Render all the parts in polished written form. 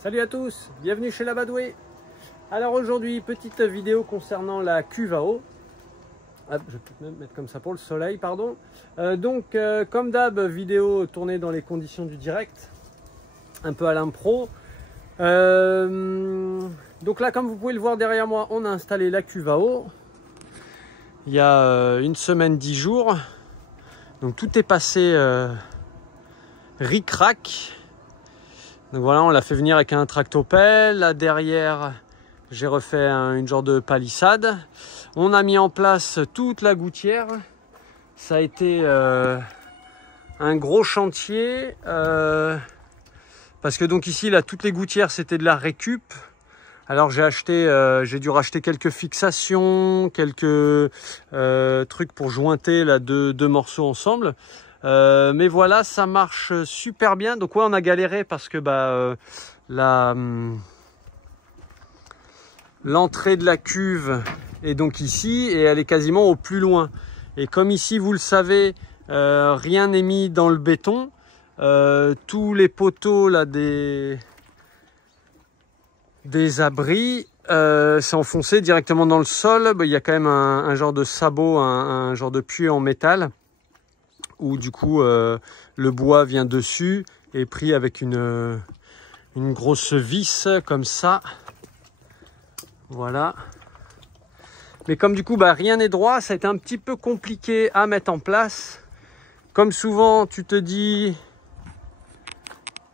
Salut à tous, bienvenue chez Labadoué. Alors aujourd'hui, petite vidéo concernant la cuve à eau. Hop, je vais peut-être même mettre comme ça pour le soleil, pardon. Comme d'hab, vidéo tournée dans les conditions du direct, un peu à l'impro. Donc là, comme vous pouvez le voir derrière moi, on a installé la cuve à eau. Il y a une semaine, 10 jours. Donc tout est passé ric-rac. Donc voilà, on l'a fait venir avec un tractopelle. Là derrière, j'ai refait une genre de palissade. On a mis en place toute la gouttière. Ça a été un gros chantier. Parce que donc ici, là, toutes les gouttières, c'était de la récup. Alors j'ai dû racheter quelques fixations, quelques trucs pour jointer là, deux morceaux ensemble. Mais voilà, ça marche super bien. Donc ouais, on a galéré parce que l'entrée de la cuve est donc ici et elle est quasiment au plus loin. Et comme ici, vous le savez, rien n'est mis dans le béton. Tous les poteaux là des abris c'est enfoncé directement dans le sol. Il y a quand même un genre de sabot, un genre de puits en métal où du coup le bois vient dessus et pris avec une grosse vis comme ça. Voilà. Mais comme du coup rien n'est droit, ça a été un petit peu compliqué à mettre en place. Comme souvent, tu te dis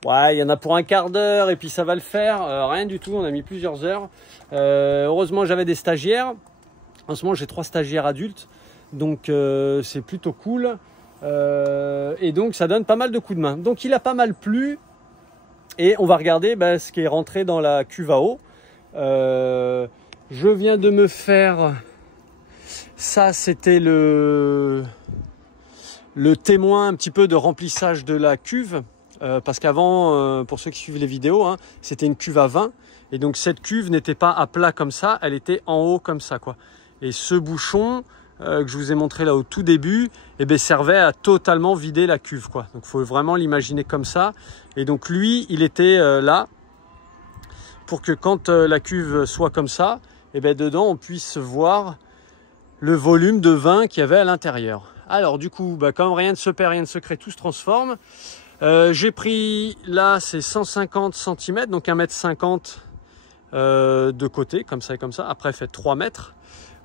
ouais, il y en a pour un quart d'heure et puis ça va le faire. Rien du tout, on a mis plusieurs heures. Heureusement, j'avais des stagiaires. En ce moment, j'ai 3 stagiaires adultes. Donc, c'est plutôt cool. Et donc, ça donne pas mal de coups de main. Donc, il a pas mal plu. Et on va regarder ce qui est rentré dans la cuve à eau. Je viens de me faire... Ça, c'était le témoin un petit peu de remplissage de la cuve. Parce qu'avant, pour ceux qui suivent les vidéos, hein, c'était une cuve à vin. Et donc cette cuve n'était pas à plat comme ça, elle était en haut comme ça, quoi. Et ce bouchon que je vous ai montré là au tout début, servait à totalement vider la cuve, quoi. Donc il faut vraiment l'imaginer comme ça. Et donc lui, il était là pour que quand la cuve soit comme ça, dedans on puisse voir le volume de vin qu'il y avait à l'intérieur. Alors du coup, comme rien ne se perd, rien ne se crée, tout se transforme. J'ai pris, là c'est 150 cm, donc 1,50 m de côté, comme ça et comme ça. Après elle fait 3 mètres.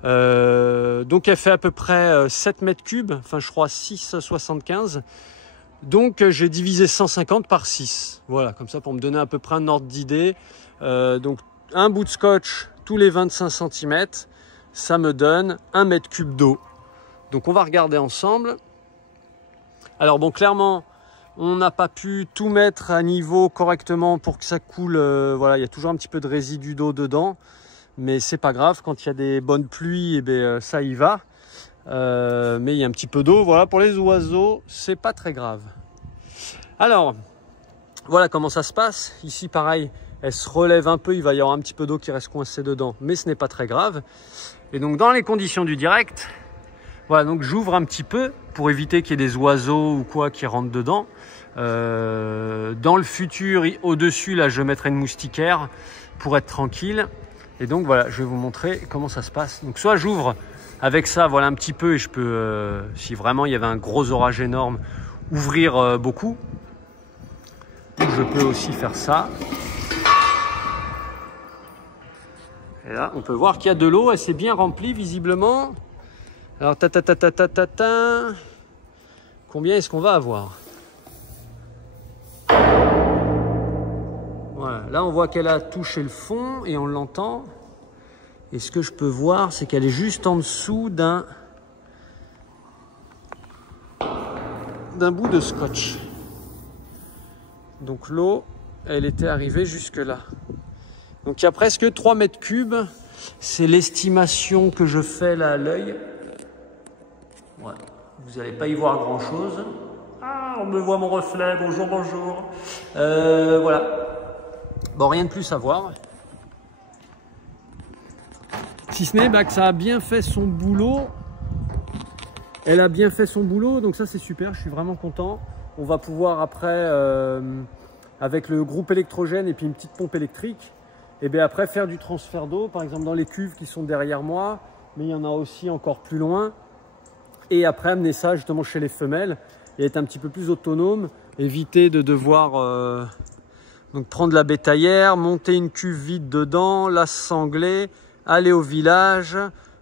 Donc elle fait à peu près 7 mètres cubes, enfin je crois 6,75. Donc j'ai divisé 150 par 6. Voilà, comme ça pour me donner à peu près un ordre d'idée. Donc un bout de scotch tous les 25 cm, ça me donne 1 mètre cube d'eau. Donc on va regarder ensemble. Alors bon, clairement, on n'a pas pu tout mettre à niveau correctement pour que ça coule. Voilà, il y a toujours un petit peu de résidus d'eau dedans. Mais c'est pas grave, quand il y a des bonnes pluies, ça y va. Mais il y a un petit peu d'eau. Voilà, pour les oiseaux, c'est pas très grave. Alors, voilà comment ça se passe. Ici, pareil, elle se relève un peu. Il va y avoir un petit peu d'eau qui reste coincée dedans. Mais ce n'est pas très grave. Et donc, dans les conditions du direct, voilà, donc j'ouvre un petit peu pour éviter qu'il y ait des oiseaux ou quoi qui rentrent dedans. Dans le futur, au-dessus, là, je mettrai une moustiquaire pour être tranquille. Et donc, voilà, je vais vous montrer comment ça se passe. Donc, soit j'ouvre avec ça, voilà, un petit peu, et je peux, si vraiment il y avait un gros orage énorme, ouvrir beaucoup. Je peux aussi faire ça. Et là, on peut voir qu'il y a de l'eau, elle s'est bien remplie, visiblement. Alors, combien est-ce qu'on va avoir? Voilà, là on voit qu'elle a touché le fond et on l'entend. Et ce que je peux voir, c'est qu'elle est juste en dessous d'un bout de scotch. Donc l'eau, elle était arrivée jusque là. Donc il y a presque 3 mètres cubes. C'est l'estimation que je fais là à l'œil. Ouais. Vous n'allez pas y voir grand chose. Ah, on me voit mon reflet, bonjour, bonjour. Voilà. Bon, rien de plus à voir. Si ce n'est que ça a bien fait son boulot. Elle a bien fait son boulot, donc ça c'est super, je suis vraiment content. On va pouvoir après avec le groupe électrogène et puis une petite pompe électrique. Et bien après faire du transfert d'eau, par exemple dans les cuves qui sont derrière moi, mais il y en a aussi encore plus loin. Et après amener ça justement chez les femelles et être un petit peu plus autonome, éviter de devoir donc prendre la bétaillère, monter une cuve vide dedans, la sangler, aller au village,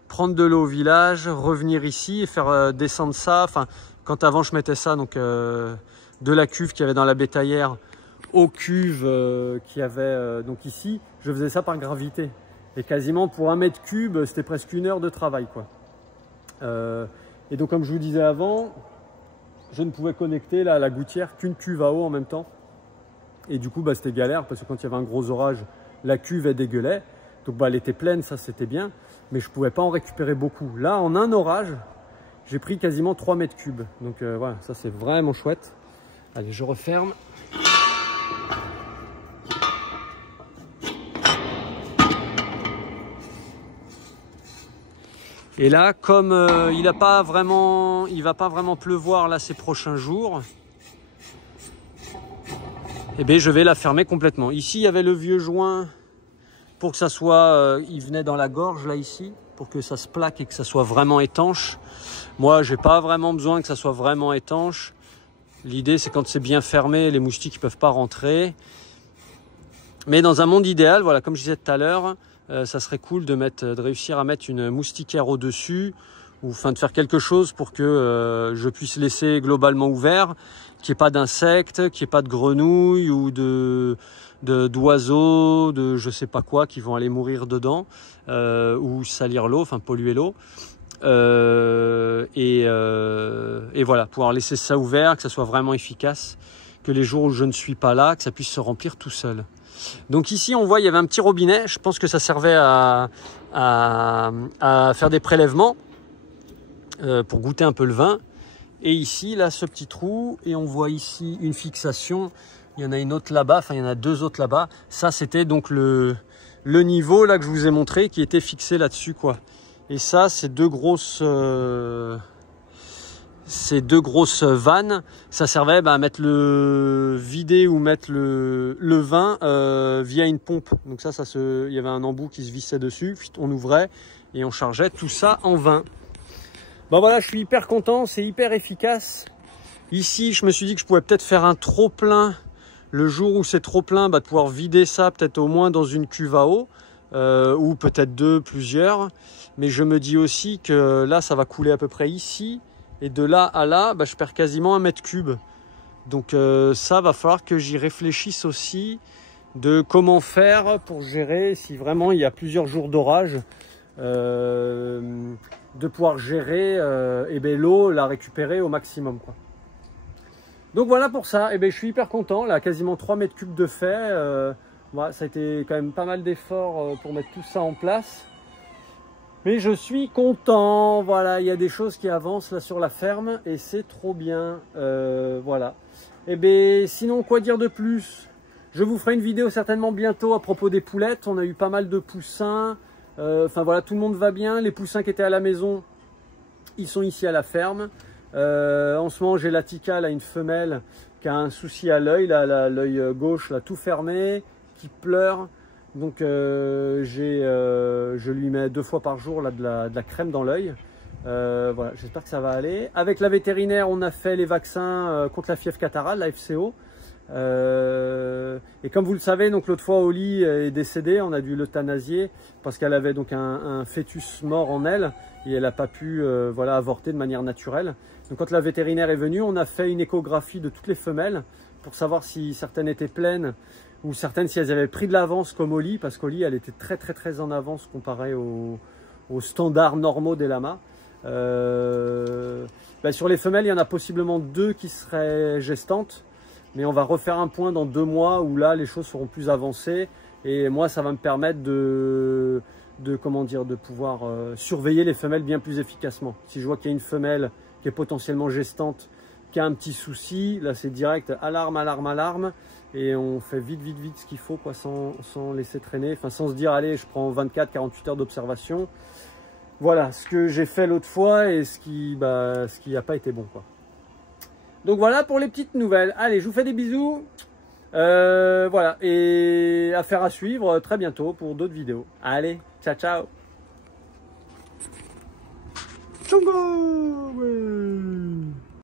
prendre de l'eau au village, revenir ici et faire descendre ça. Enfin, quand avant je mettais ça donc de la cuve qu'il y avait dans la bétaillère aux cuves qu'il y avait donc ici, je faisais ça par gravité. Et quasiment pour 1 mètre cube, c'était presque 1 heure de travail, quoi. Et donc comme je vous disais avant, je ne pouvais connecter là, à la gouttière qu'une cuve à eau en même temps. Et du coup, bah, c'était galère parce que quand il y avait un gros orage, la cuve elle dégueulait. Donc bah, elle était pleine, ça c'était bien. Mais je ne pouvais pas en récupérer beaucoup. Là, en un orage, j'ai pris quasiment 3 mètres cubes. Donc voilà, ça c'est vraiment chouette. Allez, je referme. Et là, comme il va pas vraiment pleuvoir là ces prochains jours, eh bien, je vais la fermer complètement. Ici, il y avait le vieux joint pour que ça soit, il venait dans la gorge là ici, pour que ça se plaque et que ça soit vraiment étanche. Moi, j'ai pas vraiment besoin que ça soit vraiment étanche. L'idée, c'est quand c'est bien fermé, les moustiques ne peuvent pas rentrer. Mais dans un monde idéal, voilà, comme je disais tout à l'heure, ça serait cool de réussir à mettre une moustiquaire au-dessus, ou enfin de faire quelque chose pour que je puisse laisser globalement ouvert, qu'il n'y ait pas d'insectes, qu'il n'y ait pas de grenouilles ou d'oiseaux, de je sais pas quoi qui vont aller mourir dedans, ou salir l'eau, enfin polluer l'eau. Et voilà, pouvoir laisser ça ouvert, que ça soit vraiment efficace, que les jours où je ne suis pas là, que ça puisse se remplir tout seul. Donc ici on voit il y avait un petit robinet, je pense que ça servait à faire des prélèvements pour goûter un peu le vin. Et ici là ce petit trou, et on voit ici une fixation, il y en a une autre là-bas, enfin il y en a 2 autres là-bas. Ça c'était donc le niveau là que je vous ai montré qui était fixé là-dessus, quoi. Et ça c'est deux grosses vannes, ça servait à mettre vider ou mettre le vin via une pompe. Donc il y avait un embout qui se vissait dessus, puis on ouvrait et on chargeait tout ça en vin. Bon voilà, je suis hyper content, c'est hyper efficace. Ici, je me suis dit que je pouvais peut-être faire un trop plein le jour où c'est trop plein, de pouvoir vider ça peut-être au moins dans une cuve à eau ou peut-être plusieurs. Mais je me dis aussi que là, ça va couler à peu près ici. Et de là à là, je perds quasiment 1 mètre cube. Donc ça, va falloir que j'y réfléchisse aussi de comment faire pour gérer si vraiment il y a plusieurs jours d'orage, de pouvoir gérer l'eau, la récupérer au maximum, quoi. Donc voilà pour ça. Je suis hyper content. Là, quasiment 3 mètres cubes de fait. Voilà, ça a été quand même pas mal d'efforts pour mettre tout ça en place. Mais je suis content, voilà, il y a des choses qui avancent là sur la ferme et c'est trop bien, voilà. Sinon, quoi dire de plus? Je vous ferai une vidéo certainement bientôt à propos des poulettes. On a eu pas mal de poussins, enfin voilà, tout le monde va bien. Les poussins qui étaient à la maison, ils sont ici à la ferme. En ce moment, j'ai la Tika, là, une femelle qui a un souci à l'œil, là, l'œil gauche, là, tout fermé, qui pleure. Donc je lui mets 2 fois par jour là, de la crème dans l'œil. Voilà, j'espère que ça va aller. Avec la vétérinaire, on a fait les vaccins contre la fièvre catarrhale, la FCO. Et comme vous le savez, donc l'autre fois Oli est décédée, on a dû l'euthanasier parce qu'elle avait donc un fœtus mort en elle et elle n'a pas pu voilà, avorter de manière naturelle. Donc quand la vétérinaire est venue, on a fait une échographie de toutes les femelles pour savoir si certaines étaient pleines ou certaines si elles avaient pris de l'avance comme Oli, parce qu'Oli elle était très en avance comparée aux standards normaux des lamas. Sur les femelles, il y en a possiblement 2 qui seraient gestantes, mais on va refaire un point dans 2 mois où là les choses seront plus avancées et moi ça va me permettre de pouvoir surveiller les femelles bien plus efficacement. Si je vois qu'il y a une femelle qui est potentiellement gestante, qui a un petit souci, là c'est direct alarme, et on fait vite ce qu'il faut, quoi, sans laisser traîner, enfin sans se dire allez je prends 24-48 heures d'observation. Voilà ce que j'ai fait l'autre fois et ce qui n'a pas été bon, quoi. Donc voilà pour les petites nouvelles. Allez, je vous fais des bisous, Voilà, et affaire à suivre très bientôt pour d'autres vidéos. Allez, ciao ciao. Tchongo, ouais.